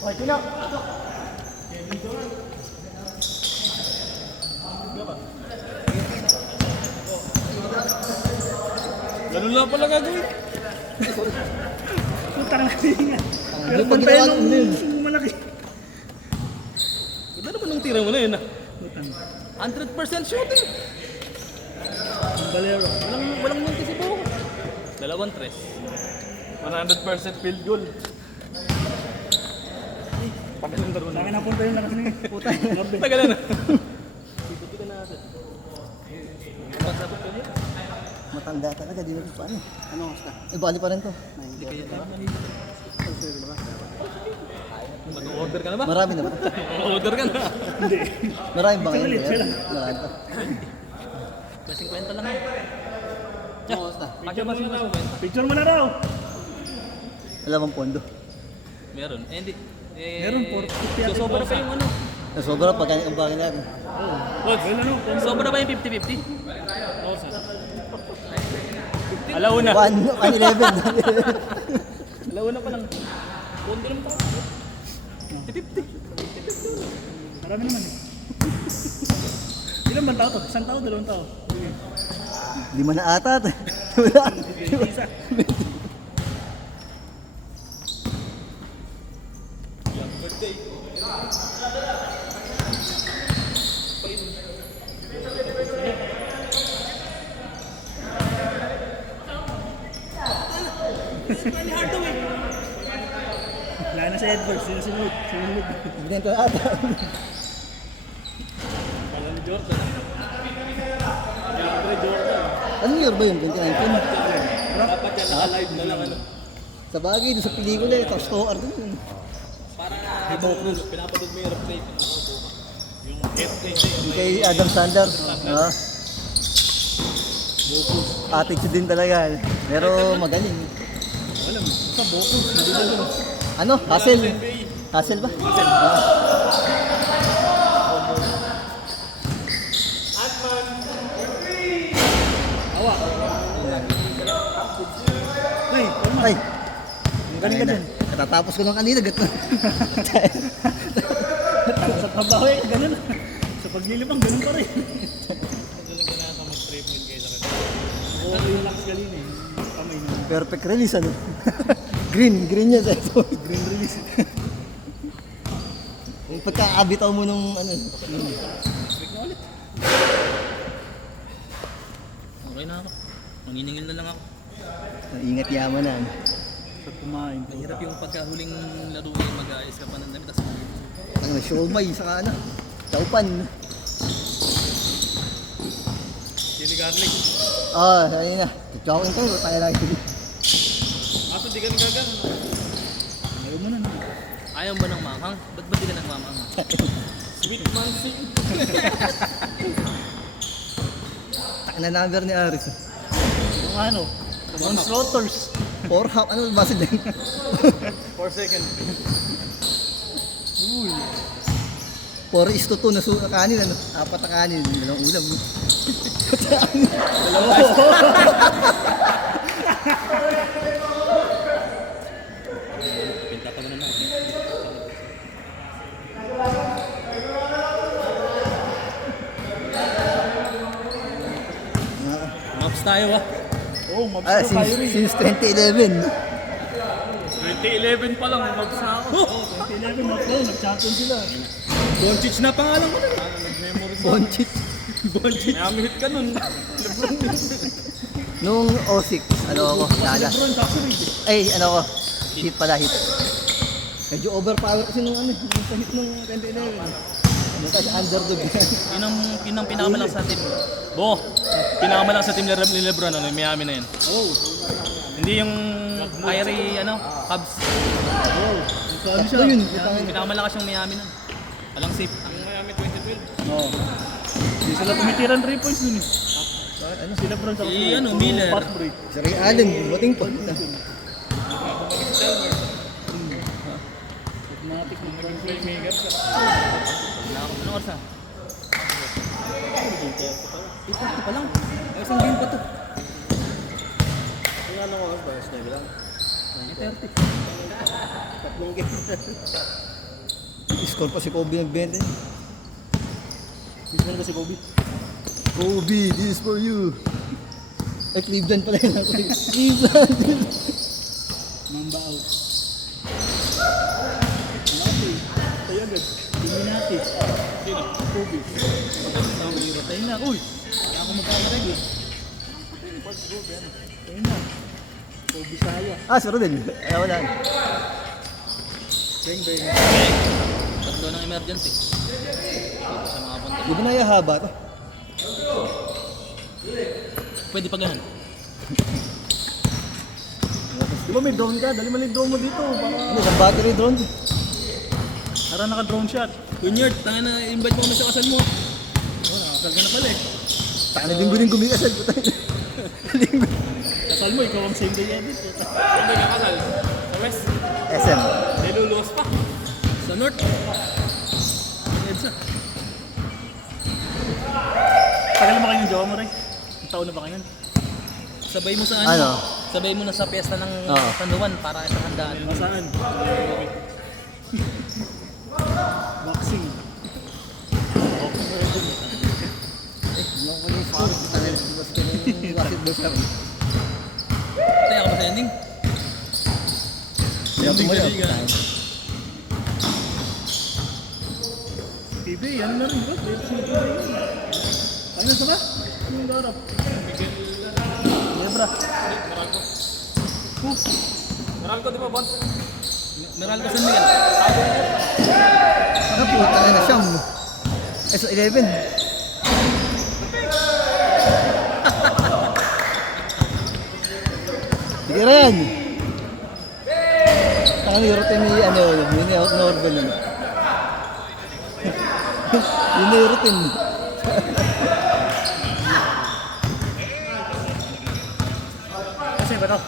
Okay, Tino. Ganun lang pala gagawin. Putang na. Pero pantayan ng malaki. Ganda naman ng tira mo na yun ah. Putang. 100% shooting. Balero. Walang nunti si Bo. 2-3. 100% field goal. Pagkalang daro Sa na. akin napunta yung lakas niya. Putang. Norbe. Tagalan na. Dito ka na natin. Pagsabot ko niya. Matanda talaga, di na ito paano. Ano oras ka? Eh, bali pa rin to. Hindi kaya mag-order ka na ba? Marami na ba? Mag-order ka na. Hindi. Maraming ba ngayon? Ulit, sila. Marami pa. May 50 lang eh. Ano oras na? Kasya ba sila 50? Picture mo na raw. Wala bang pondo. Meron. Eh hindi. Meron, 450 So, sobra pa yung ano. Sobra pag ang bagay natin. Well, ano? Sobra ba yung 50-50? Alauna. 111. Alauna pa lang. Pondo naman pa. 50. Marami naman eh. Ilan ba tao to? Isang tao, dalawang tao? Lima na ata. Isa. Wala na si Edwards, sino sinunod? Sinunod. Binento na ata. Wala ni Jordan. Andre Jordan. Anong year ba yun? 2019? Dapat yan naka-live na lang ano. Sa bagay, doon sa pelikula eh. Tapos to art yun. Parang pinapanood mo yung replay. Yung Yung kay Adam Sandler. Attitude din talaga. Pero magaling. Alam, sa Boko, hindi na lang. Ano? Hassel? Hassel ba? Awa. Ay, tama. Ay! Galing ka dyan. Katatapos ko lang kanina. Sa trabaho eh, ganun. Sa paglilibang, ganun pa rin. Galing ka na ako mag-3 point kayo sa kanya. Oo, yung lakas galing eh. Kamay na. Perfect release ano? Green yan sa ito. Green release. Yung pagkakabitaw mo nung ano. Break na ulit. Okay na ako. Manginingil na lang ako. Ingat yaman na. Sa kumain. Mahirap yung pagkahuling laro yung mag-aayos ka pa ng damit. Tapos Ang siomay saka ano. Chowpan. chili garlic. Ayun na. Chowin ko. Tayo lang. Aso di ka nagagan. Ayaw mo na. No? Ayaw ba ng mamang? Ba't ba di ka nagmamang? Sweet mansing. Tak na number ni Aris. Yung ano, Monstrotors. 4 half. Ano ba sila? 4 seconds. Uy. 4:2 na kanin ano. 4 na kanin. Dalawang ulam. Pintatawanan natin. Maps tayo ah. Oh, mabs ko kayo rin. Since 2011. 2011 pa lang, maps na ako. 2011, mabs ko. Nag-champion sila. Doncic na pangalan ko nun. Nag-memory sa Bonchit. Doncic. May hit ka nun. Nung 06, ano ako, Lala. Lebron, Jackson, Ay, ano ako, hit pala, hit. Medyo overpower kasi nung ano, nung sa hit nung 2011. Ano tayo sa underdog. Yun ang pinakamalang sa team. Bo, pinakamalang sa team ni Lebron, ano, Miami na yun. Oh. Hindi yung Kyrie, ano, Cubs. Oh. Sabi siya. Tatlo yun. Pinakamalakas yung Miami nun. Walang safe. Ang Miami 2012. Oh. Hindi sila tumitiran 3 points nun eh. Ano, Si Lebron sa Si, ano, Miller. Fast break. si Ray Allen, buting pa. Automatic na naging playmaker siya. Anong oras na? Ito pa lang. Ay, isang game pa to. Ano oras ba? 9 lang. 30. Tatlong game. Score pa si Kobe nagbenta. Gusto mo na si Kobe. Kobe, this is for you. Ay, Cleveland pala yun ako. Cleveland! Mamba out. Malaki. Tayo agad. Illuminati. Sino? Kobe. Tayo na. Uy! Kaya ako magkakalag eh. Tayo na. Kobe Saya. Si Rodel. Ay, wala. Bang bang. Tatlo ng emergency. Dito sa mga punta. Di ba na haba to? Pwede pa ganun. Di ba may drone ka? Dali mo yung drone mo dito. Ano, isang battery drone? Para naka-drone shot. Kunyard, tanga na, invite mo kami sa kasal mo. Oh, nakasal ka na pala eh. Taka na linggo rin gumikasal ko tayo. Linggo. Kasal mo, ikaw ang same day edit. Hindi ka kasal. Sa West. SM. Niluluwas pa. Sa North. EDSA. Tagal naman kayo yung jowa mo rin. Ang taon na ba kayo? Sabay mo sa ano? Ano? Sabay mo na sa piyesta ng Oo. San Juan para isang handaan. Saan? Boxing. Ano ko yung foul? Basketball siya. Kaya ka ba sa ending? Ending sa liga. TV, ano na rin ba? Ano sa ba? Ano yung darap? Lebra. Meralco, di ba, Bons? Meralco San Miguel. Ano po, tanga na siyam. S11. Sige rin. Taka na yung routine ni ano, mini out na orban yun. Yun na yung routine. Kasi ba ito?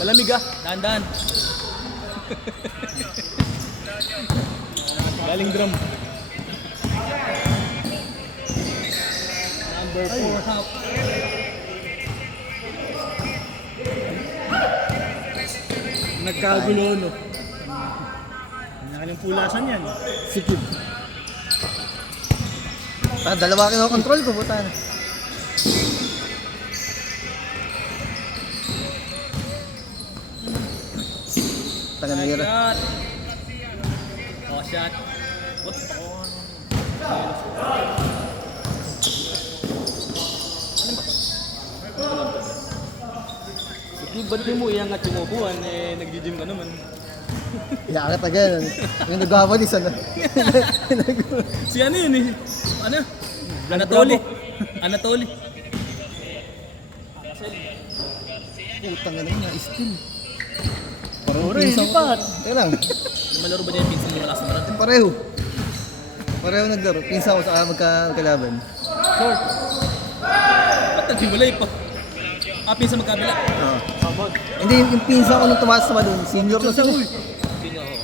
Malamig ah. Dahan-dahan. Galing drum. Number 4 half. Nagkagulo no. Ang pulasan yan. Sikip. Dalawa kinokontrol ko, puta na. Taga na yun. Shot. Oh, shot. What? Sige, ba't di mo iangat yung upuan? Eh, nag-gym ka naman. Iyakat na gano'n. Yung nagwawalis, ano? Si ano yun eh? Ano? Anatoly. Anatoly. Putang na naman, na-steal. Pareho rin, lipat. Teka lang, Malaro ba niya yung pinsan mo malakas na rin? pareho. Pareho naglaro. Pinsa ko sa magkalaban. Short. Ba't nag-himulay pa? Ah, pinsan magkabila. Oo. Sabag. Hindi, yung pinsa ko nung tumaas naman doon, senior na sila. Sino ako?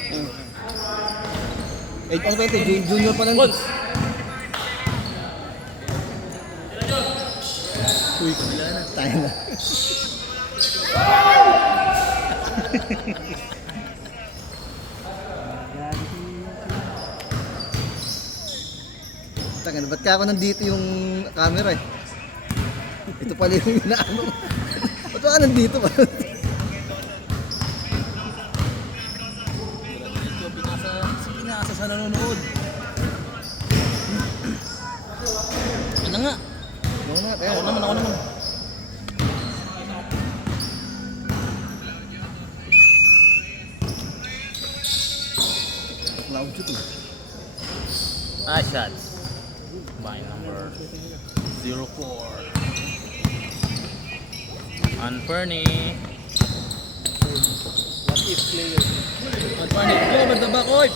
Eh, ano ba ito? Junior pa lang. Bons! Uy, kabila na. Tayo na. Taka na, ba't ka ako nandito yung camera eh? Ito pala yung inaano. Ba't ka nandito ba? Pinasa sa nanonood. Ano nga? Oo nga, tayo. Ako naman. Cloud shoot eh. Ah, shots. By number 04. Anferny. What if player? Anferny. Go, ba't the back? Oy!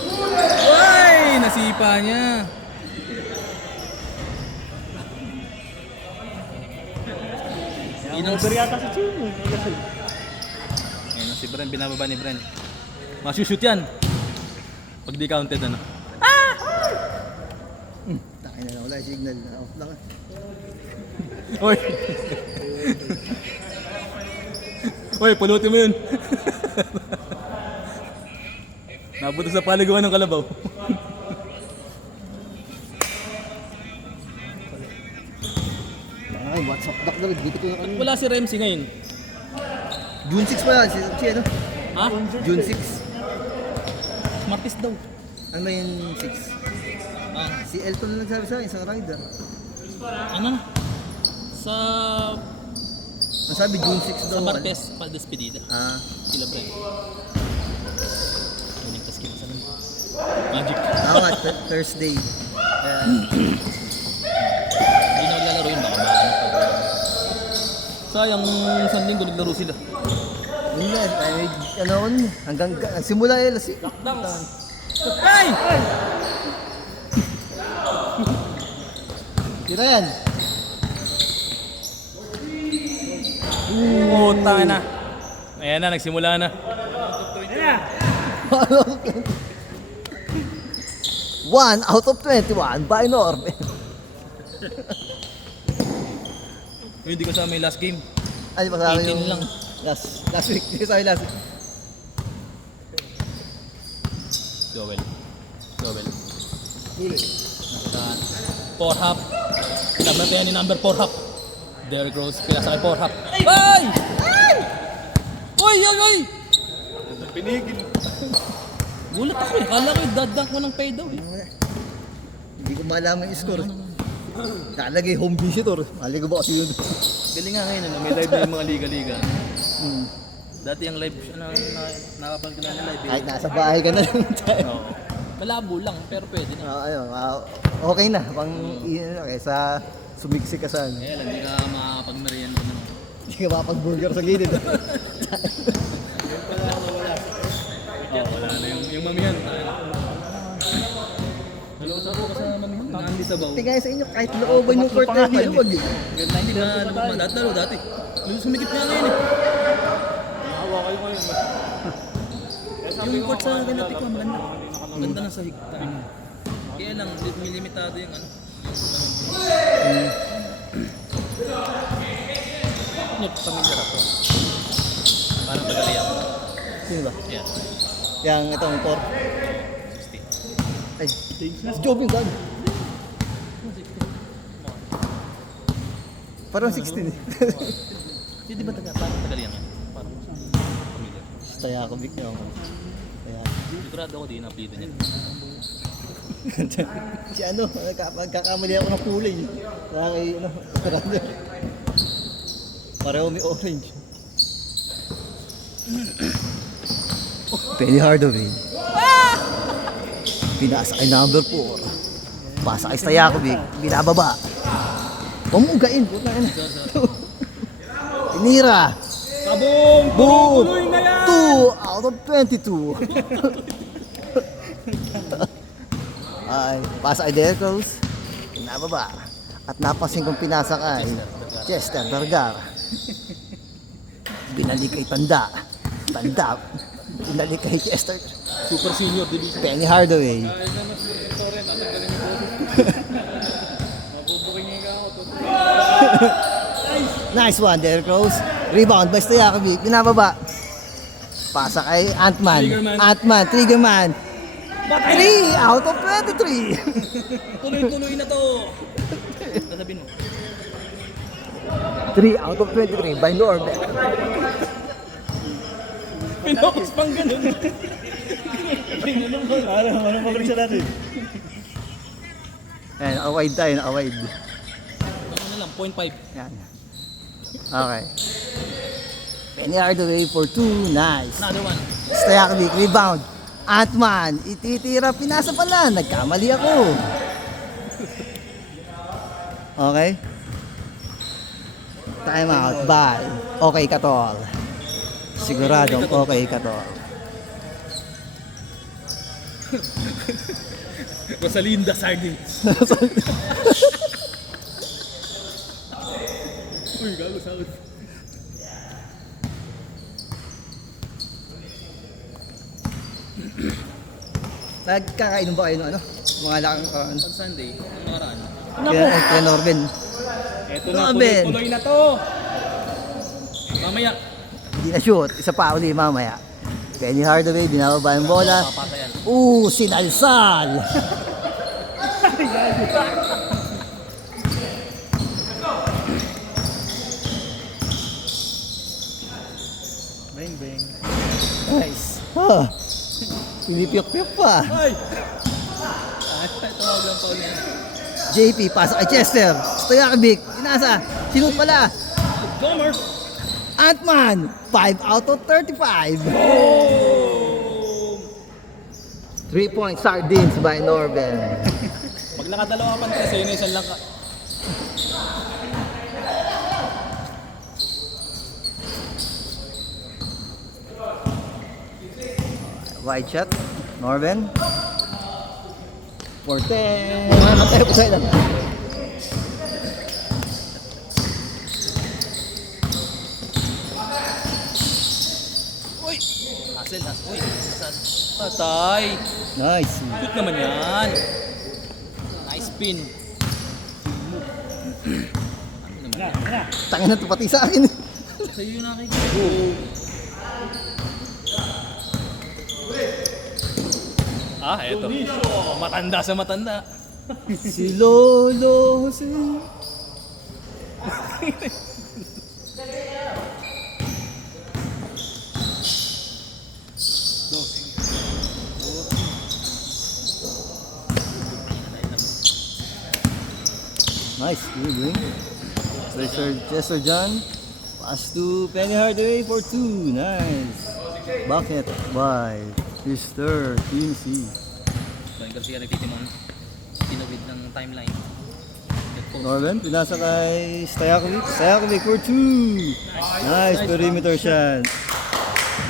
Oy! Nasipa niya. Ang over yata sa Chino. Ayun, si Bren, binababa ni Bren. Masushoot yan. Pag di counted, ano? Tayo na lang, wala yung signal. Off lang ah. Oy! Oy, pulutin mo yun. Napunta sa paliguan ng kalabaw. Ay, what's up, Doc? Dito ko yung ano. Wala si Remsi ngayon. June 6 pa yan. Si ano? Ha? June 6. Martis daw. Ano ba yung 6? Ah, Si Elton na nagsabi sa akin, isang rider. ano na? Sa Ang sabi, June 6 daw. sa Martes pa despedida. Ah, Sila pre. Buligtas kita sa naman. Magic. ako nga, Thursday. Hindi na naglalaro yun baka maano pa. Sayang isang linggo naglaro sila. Yun nga, ano ako nun, hanggang simula eh, lasi. Ay! Tira yan. Puta na. Ayan na, nagsimula na. One out of 21 by Norman. Hindi ko sama yung last game. Ano pa sa akin 18 yung lang. last week. Hindi sa akin last week. Joel. Nakadaan. 4 hop. Nabantayan ni number 4 hop. Derrick Rose, pinasa kay 4 hop. Ay! Oy! Pinigil. Gulat ako eh. Kala ko yung dadank mo ng pay daw eh. Hindi ko malaman yung score. Talagay home visitor. Mali ko ba kasi yun? Galing nga ngayon, may live na yung mga liga-liga. Hmm. Dati ang live siya nakapag ko na ng live. Kahit nasa bahay ka na lang tayo. Oo. Malabo lang, pero pwede na. Okay na. Pang kaysa sumiksik ka sa ano. Kaya lang, hindi ka makapag-merienda na. Hindi ka makapag-burger sa gilid. Oo, wala na yung mamihan. Nalungkot ako kasi mamihan. Nandi sa baw. Tingay sa inyo, kahit looban yung court na hindi wag eh. Ganda hindi na lumabas. Dati. Sumikip niya ngayon eh. Nakawa kayo ngayon. Yung court sa ganati ko, maganda. Maganda na sa higtaan. Kaya lang, limitado yung ano. Ano pamilya ako? Parang tagaliyan. Sino ba? Yan. Yang itong court. 60. Ay, si Jobin saan? Parang 16 eh. Hindi ba parang tagaliyan yan? Parang pamilya. Staya ako, Vic. Kaya, Sigurado ako di na-update niya. si ano, nagkakamali ako ng kulay. Nakakay, ano, random. Pareho may orange. Penny Hardaway. Pinasa kay number 4. Pasa kay Stajakovic. Binababa. Huwag mo ugain. Tinira. Kabong! Boom! Tuloy na yan! 2 out of 22. Ay, pasa kay Derrick Rose. Binababa. At napansin kong pinasa kay Chester Vergara. Binalik kay Tanda. Binalik kay Chester. Super senior division. Penny Hardaway. Nice one, Derrick Rose. Rebound by Stajakovic. Binababa. Pasa kay Ant-Man. Triggerman. Triggerman. 3 out of 23. Tuloy-tuloy na to. Sasabihin mo. 3 out of 23 by Norbeck. Pinokus pang ganun. Ano magaling siya natin? Ayan, naka-wide tayo, naka-wide. Ano na lang, 0.5. Yan. Okay. Penny Hardaway for 2. Nice. Another one. Stajakovic, rebound. Ant-Man, ititira, pinasa pala. Nagkamali ako. Okay. Time out. Bye. Okay ka, tol. Siguradong okay ka, tol. Rosalinda Sardines. Uy, gago sa akin. Nagkakainom ba kayo ng ano? Mga lakang ano? Pag Sunday, ang nakaraan. Kaya Norben. Eto na, na, Ben. tuloy na to. Mamaya. Hindi na shoot. Isa pa uli mamaya. Penny Hardaway, binababa yung bola. Papasa yan. Sinalsal! Bang, bang. Nice. Ah, pinipiyok-piyok pa. Ay! Tumawag lang pa ulit. JP, pasok kay Chester. Stojakovic, inasa. Sinut pala. Gomer! Ant-Man, 5 out of 35. 3-point sardines by Norben. Pag nakadalawa pa kasi, yun isang lang ka. Wide shot, Norben. 4-10. Matay po sa'yo lang. Uy! Hassel, hassel. Uy! Saan? Patay! Nice. Shoot naman yan. Nice spin. Tangin na to pati sa akin. Sa iyo nakikita. Eto. Matanda sa matanda. Si Lolo Jose. Nice, good wing. Chester John. Pass to Penny Hardaway for 2. Nice. Bucket by Mr. Quincy. Balik kasi yan nagtitimang tinawid ng timeline. Norben, pinasa kay Stojakovic. Stojakovic for 2. Nice perimeter shot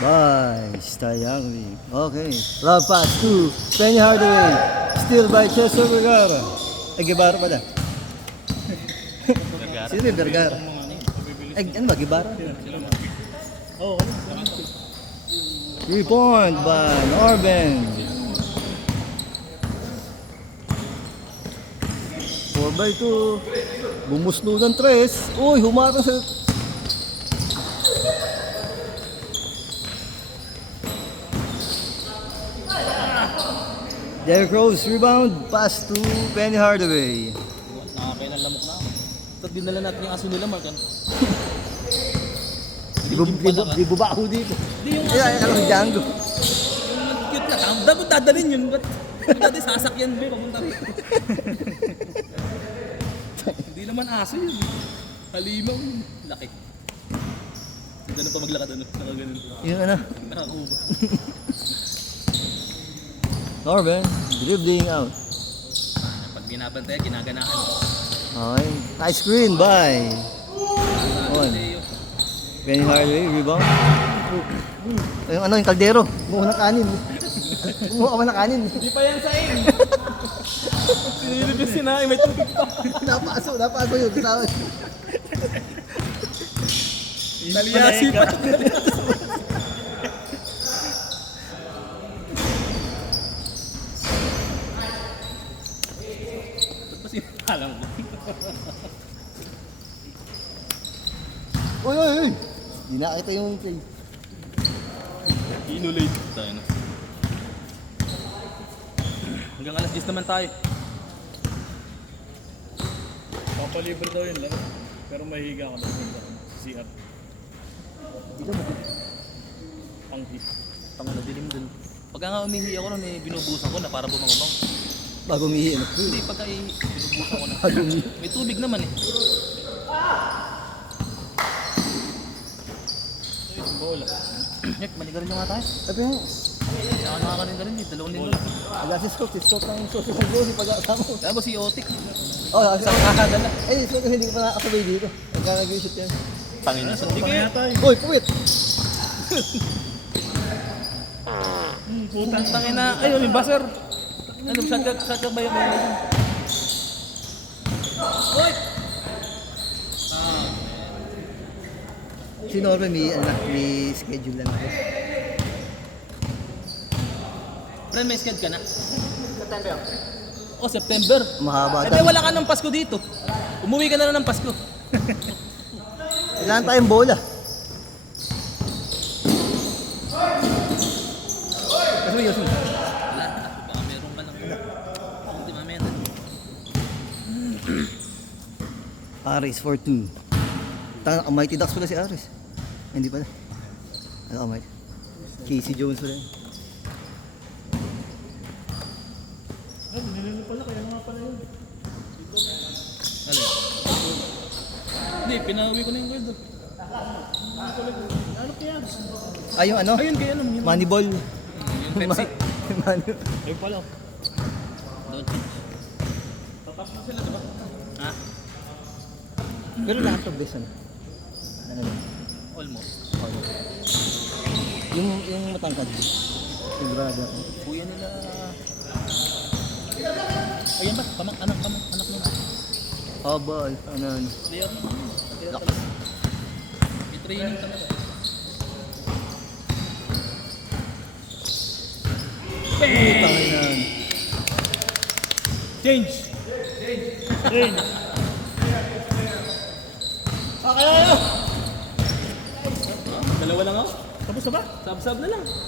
by Stojakovic. Okay. Love pass to Penny Hardaway. Steal by Chester Vergara. Guevara pala. Sino yung Vergara? Ano ba? Guevara? Oo, 3-point by Norben. 4x2. Bumuslo ng 3. Uy, humarang sa... Derrick Rose, rebound. Pass to Penny Hardaway. Nakakain ang lamok na ako. Tapos dinala natin yung aso nila, Mark. Ano? Di baba ako dito. Hindi yung Ay, alam ko Django. yung cute na tao. Dapat dadalhin yun. Ba't dati sasakyan mo papunta rito? Hindi naman aso yun. Halimaw yun. Laki. Ganun pa maglakad ano. Nakaganon. Yung ano, Nakakuba. Norben, dribbling out. Pag binabantay, ginaganahan. Okay, nice screen by on. Penny Hardaway, rebound. Yung ano, yung kaldero. Kumuha ng kanin. Kumuha ka ng kanin. Hindi pa yan sa in. Sinilibis sinain, may tubig pa. Napaso yun. Kasama. Naliyasi pa. Ba't ba sinalang mo? Uy! Hindi nakita yung play. Inulate tayo na. Hanggang alas 10 naman tayo. papalibre daw yun lang. Pero mahihiga ka daw sa CR. Dito mo. Ang hit. Tama na dilim dun. Pagka nga umihi ako nun, binubusan ko na para bumangumang. Bago umihi. Hindi, pagka binubusan ko na. Bago umihi. May tubig naman eh. Bola. Nick, maligarin nyo nga tayo. Sabi mo. Nakakarin ka rin eh, 2 linggo. Wala si Scott ng social security pag-aasama mo. Kaya ba si Otik? Oh, Isang kakadala. Eh, Scott kasi hindi ko pa nakakasabay dito. Nagkakag-shoot yan. Tangin na. Hindi Pang kaya. yata eh. Uy, puwit! Putang Tangin na. Ayun, yung buzzer. Ano, shotgun ba yung mga yun? Uy! Si Norman may schedule lang ako. Friend, may sked ka na? September. Oh, September. Mahaba. Eh, wala ka ng Pasko dito. Umuwi ka na lang ng Pasko. Kailangan tayong bola. seryoso. Wala. Baka meron ka lang. Hindi mamaya na. Aris for 2. Tanga, Mighty Ducks pala si Aris. Hindi pala. Ano Mighty? Casey Jones pala. Ay, nililip pala, kaya nga pala yun. Alin? Hindi, pinawi ko na yung gold. Ano kaya? Ah, yung ano? Ayun, kaya alam yun. Moneyball. Yung Pepsi. Manu. Ayun pala. Don't change. Tapos na sila, diba? Ha? Pero lahat of this ano? Ano ba? Almost. Yung matangkad. Yung brother. Kuya nila. Ayun ba? Anak nung. Oh boy. Ano. Player naman. Player Lakas. talaga. May training talaga. Tangin na. Change! Change! Dalawa lang ako. Tapos na ba? Sab-sab na lang.